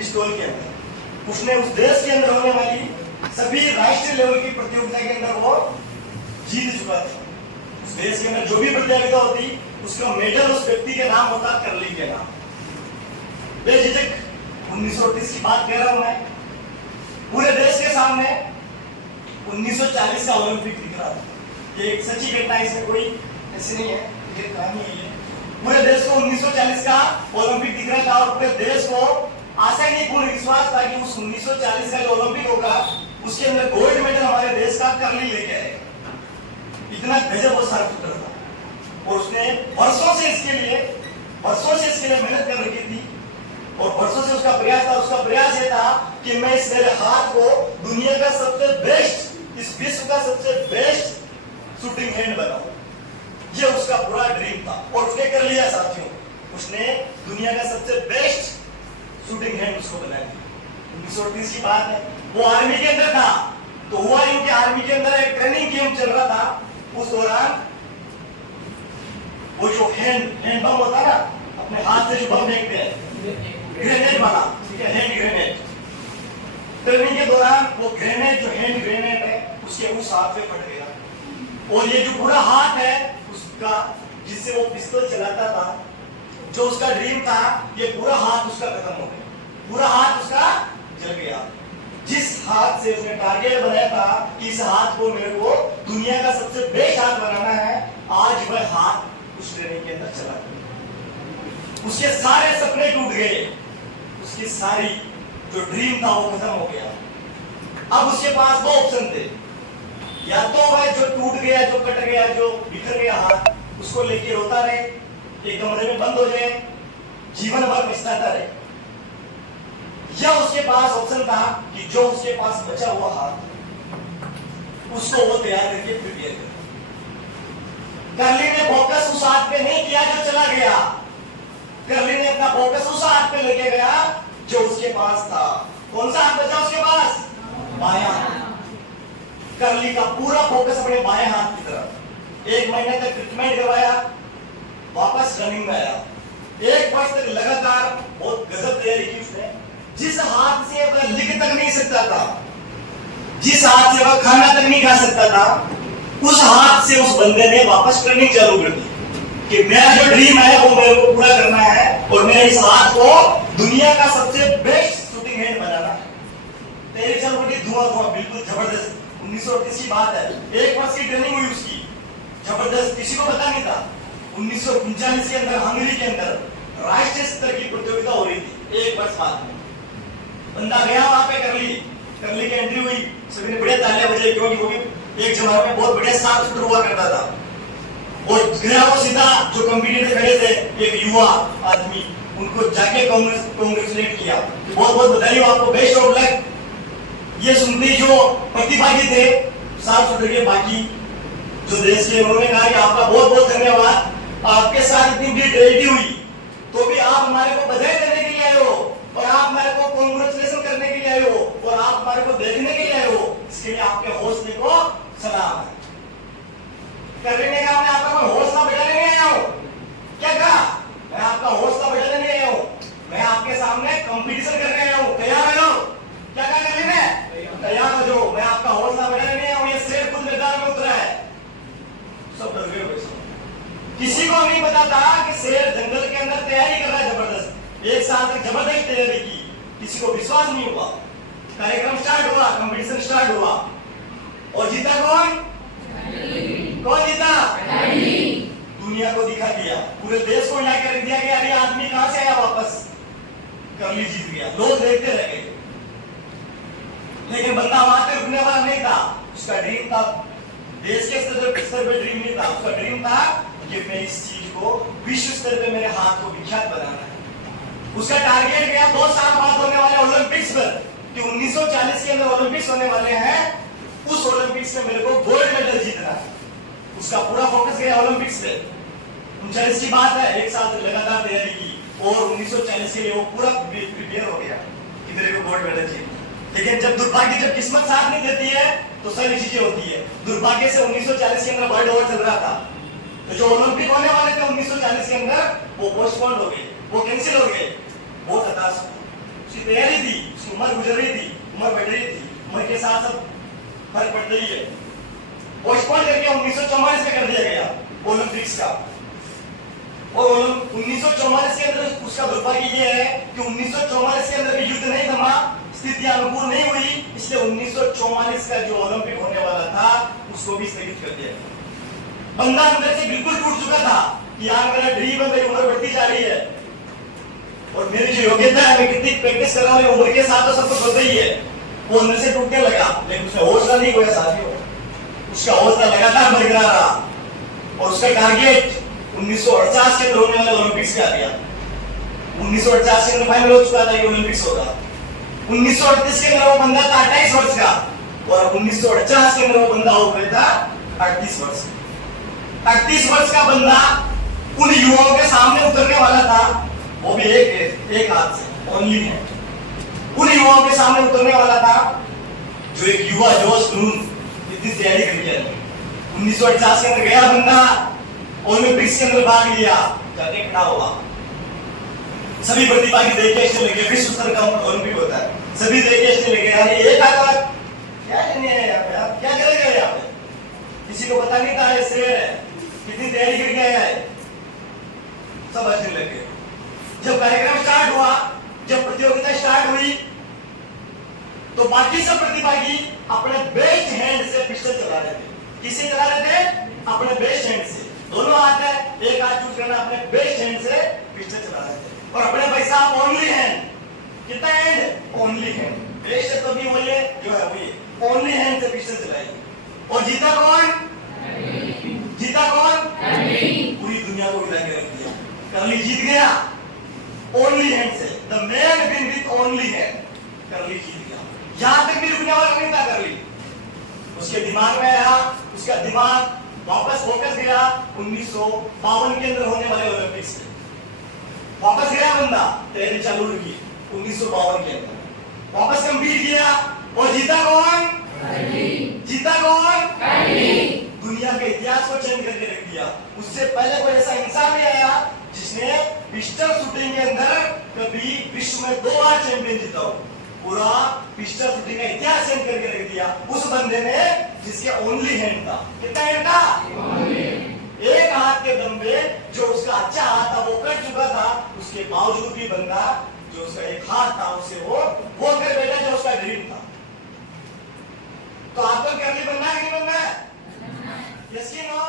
पिस्तौल के अंदर उसने उस देश के अंदर होने वाली सभी राष्ट्रीय लेवल की प्रतियोगिता के अंदर वो जीत चुका था। उस देश के अंदर जो भी प्रतियोगिता होती उसका मेडल उस व्यक्ति के नाम होता, कर्ली के नाम। बेझिझक 1938 की बात कह रहा हूं मैं, पूरे देश के सामने 1940 का ओलंपिक दिख रहा था। ये एक सच्ची घटना है, इसमें कोई ऐसी नहीं है, ये कहानी है। पूरे देश को 1940 का ओलंपिक दिख रहा था और पूरे देश को आशा नहीं, पूर्ण विश्वास था कि उस 1940 का जो ओलंपिक होगा उसके अंदर गोल्ड मेडल हमारे देश का कर्ली लेके आएगा। इतना गजब वो शार्प शूटर था और उसने वर्षों से इसके लिए मेहनत कर रखी थी और वर्षों से उसका प्रयास था। उसका प्रयास ये था कि मैं इस मेरे हाथ को दुनिया का सबसे बेस्ट, इस विश्व का सबसे बेस्ट शूटिंग हैंड बनाऊं। ये उसका पूरा ड्रीम था और उसने कर लिया साथियों। उसने दुनिया का सबसे बेस्ट शूटिंग हैंड उसको बना दिया। 1930 की बात है, वो आर्मी के अंदर था। तो हुआ यूं कि आर्मी के अंदर एक ट्रेनिंग कैंप चल रहा था। उस दौरान वो जो हैंड बम होता है ना, अपने हाथ से जो बम फेंकते हैं, ग्रेनेड वाला, ठीक है, हैंड ग्रेनेड। ट्रेनिंग के दौरान वो ग्रेनेड, जो हैंड ग्रेनेड है, उसके उस हाथ से फट गया और ये जो पूरा हाथ है उसका, जिससे वो पिस्तौल चलाता था, जो उसका ड्रीम था, ये पूरा हाथ उसका खत्म हो गया, पूरा हाथ उसका जल गया। जिस हाथ से उसने टारगेट बनाया था कि इस हाथ को मेरे को दुनिया का सबसे बेस्ट हाथ बनाना है, आज वह हाथ उस ट्रेनिंग के अंदर चला गया। उसके सारे सपने टूट गए, उसकी सारी जो ड्रीम था वो खत्म हो गया। अब उसके पास दो ऑप्शन थे, या तो वह जो टूट गया, जो कट गया, जो बिखर गया हाथ, उसको लेके रोता रहे, एक कमरे में बंद हो जाए, जीवन भर पछताता रहे, या उसके पास ऑप्शन था कि जो उसके पास बचा हुआ हाथ उसको वो तैयार करके प्रिपेयर कर। कर्ली ने फोकस उस हाथ पे नहीं किया जो चला गया, कर्ली ने अपना फोकस उस हाथ पे लेके गया जो उसके पास था। कौन सा हाथ बचा उसके पास? बायां। कर्ली का पूरा फोकस अपने बाएं हाथ की तरफ। 1 महीने तक ट्रीटमेंट करवाया, वापस रनिंग में आया। 1 वर्ष तक लगातार बहुत गजब तैयारी की उसने। जिस हाथ से वह लिख तक नहीं सकता था, जिस हाथ से वह खाना तक नहीं खा सकता था, उस हाथ से उस बंदे ने वापस ट्रेनिंग चालू कर दी कि मेरा जो ड्रीम है वो मेरे को पूरा करना है और मेरे इस हाथ को दुनिया का सबसे बेस्ट शूटिंग हैंड बनाना है। तैयारी चालू कर दी, धुआं बिल्कुल जबरदस्त। 1938 की बात है, 1 वर्ष की ट्रेनिंग हुई उसकी, जबरदस्त, किसी को पता नहीं था। 1939 के अंदर हंगरी के अंदर राष्ट्रीय स्तर की प्रतियोगिता हो रही थी। 1 वर्ष बाद बंदा गया वहां पे, करली की एंट्री हुई, सभी ने बड़े तालियां बजाई क्योंकि वो भी एक जमाने में बहुत बढ़िया शार्प शूटर हुआ करता था। और गया वो सीधा, जो कॉम्पिटिटर खड़े थे, एक युवा आदमी, उनको जाके कांग्रेचुलेट किया, बहुत बहुत बधाई हो आपको, बेस्ट ऑफ लक। ये सुनते जो प्रतिभागी थे शार्प शूटर के, बाकी जो देश के, उन्होंने कहा कि आपका बहुत बहुत धन्यवाद, आपके साथ इतनी बड़ी ट्रेजेडी हुई तो भी आप हमारे को बधाई देने के लिए आए हो और आप हमारे को कांग्रेचुलेशन करने के लिए आए हो और आप हमारे को देखने के लिए आए हो, इसके लिए आपके हौसले को सलाम है। करने का मैं आपका कोई हौसला बढ़ाने नहीं आया हूं। क्या कहा? मैं आपका हौसला बढ़ाने नहीं आया हूं, मैं आपके सामने कंपटीशन करने आया हूं। तैयार हो? क्या कहा करने में? तैयार हो जाओ, मैं आपका हौसला बढ़ाने नहीं आया हूं। ये शेर खुद मैदान में उतरा है, सब डर गए। किसी को नहीं पता था कि शेर जंगल के अंदर तैयारी कर रहा है जबरदस्त। 1 साल तक जबरदस्त तैयारी की, किसी को विश्वास नहीं हुआ। कार्यक्रम स्टार्ट हुआ, कंपटीशन स्टार्ट हुआ और जीता कौन? कौन जीता? दुनिया को दिखा दिया, पूरे देश को हिला कर दिया कि अरे आदमी कहां से आया वापस। कर्ली जीत गया, लोग देखते रह गए, लेकिन बंदा वहां तक रुकने वाला नहीं था। उसका ड्रीम था, देश के स्तर पे ड्रीम नहीं था, उसका ड्रीम था कि मैं इस चीज को विश्व स्तर पे मेरे हाथ को विख्यात बनाना है। उसका टारगेट गया 2 साल बाद होने वाले ओलंपिक्स पर कि 1940 के अंदर ओलंपिक्स होने वाले हैं, उस ओलंपिक्स में मेरे को गोल्ड मेडल जीतना है। उसका पूरा फोकस गया ओलंपिक्स पे। 39 की बात है, 1 साल तक लगातार तैयारी की और 1940 के लिए वो पूरा प्रिपेयर हो गया कि मेरे को गोल्ड मेडल जीतना। लेकिन जब दुर्भाग्य, जब किस्मत साथ नहीं देती है तो सारी चीजें होती है। दुर्भाग्य से 1940 के अंदर वर्ल्ड वॉर चल रहा था, तो जो ओलंपिक होने वाले थे 1940 के अंदर वो पोस्टपोन हो गए, वो कैंसिल हो गए। बहुत हताश, उसकी तैयारी थी, उसकी उम्र गुजर रही थी, उम्र बढ़ रही थी, उम्र के साथ सब फर्क पड़ता ही है। पोस्टपोन करके 1944 में कर दिया गया ओलंपिक्स का। और 1944 के अंदर उसका दुर्भाग्य ये है कि 1944 के अंदर भी युद्ध नहीं थमा, स्थितियां अनुकूल नहीं हुई, इसलिए 1944 का जो ओलंपिक होने वाला था उसको भी स्थगित कर दिया गया। बंदा अंदर से बिल्कुल टूट चुका था कि यार मेरा ड्रीम है, मेरी उम्र बढ़ती जा रही है और मेरी जो योग्यता है, मैं कितनी प्रैक्टिस कर रहा हूं, उम्र के साथ तो सब कुछ होता ही है। वो अंदर से टूटने लगा, लेकिन उसने हौसला नहीं खोया साथियों, उसका हौसला लगातार बरकरार रहा और उसका टारगेट 1948 के अंदर होने वाले ओलंपिक्स का आ गया। 1948 के अंदर फाइनल हो चुका था कि ओलंपिक्स होगा। 1938 के अंदर वो बंदा था 28 वर्ष का और 1949 के अंदर वो बंदा हो गया था 38 वर्ष का। 38 वर्ष का बंदा उन युवाओं के सामने उतरने वाला था, वो भी एक हाथ से, ओनली है, उन युवाओं के सामने उतरने वाला था जो एक युवा जोश जुनून इतनी तैयारी करके 1950 के अंदर गया बंदा, ओलंपिक्स के अंदर भाग लिया, जाके खड़ा हुआ। सभी प्रतिभागी देख के ऐसे लगे, विश्व स्तर का ओलंपिक होता है, सभी देख के ऐसे लगे यार एक आदमी क्या करने है यहाँ पे, आप क्या करेगा यहाँ पे, किसी को पता नहीं था ऐसे कितनी तैयारी करके आया है, सब हंसने लगे। जब कार्यक्रम स्टार्ट हुआ, जब प्रतियोगिता स्टार्ट हुई तो बाकी सब प्रतिभागी अपने बेस्ट हैंड से पिस्टल चला रहे थे। किसे चला रहे थे? अपने बेस्ट हैंड से, दोनों हाथ है, एक हाथ चूज करना, अपने बेस्ट हैंड से पिस्टल चला रहे थे। और अपने भाई साहब ओनली हैंड, कितना हैंड? ओनली हैंड, बेस्ट तो भी बोलिए जो है वही, ओनली हैंड से पिस्टल चलाई। और जीता कौन? जीता कौन? पूरी दुनिया को हिला के रख दिया, करली जीत गया ओनली हैंड से। The man win with only hand, करली जीत गया। यहां तक भी रुकने वाला नहीं था करली, उसके दिमाग में आया, उसका दिमाग वापस फोकस गया 1952 के अंदर होने वाले ओलंपिक्स में, वापस गया बंदा, तैयारी चालू रखी 1952 के अंदर, वापस कंप्लीट किया और जीता कौन? जीता कौन? दुनिया के इतिहास को चेंज करके रख दिया। उससे पहले कोई ऐसा इंसान नहीं आया जिसने पिस्टल शूटिंग के अंदर कभी विश्व में 2 बार चैंपियन जीता हो। पूरा पिस्टल शूटिंग का इतिहास चेंज करके रख दिया उस बंदे ने जिसके ओनली हैंड था। कितना हैंड था? एक हाथ के दम पे जो उसका अच्छा हाथ था वो कट चुका था, उसके बावजूद भी बंदा जो उसका एक हाथ था उसे वो कर बैठा जो उसका ड्रीम था। तो आपको करली बनना है कि बनना है? यस कि नो?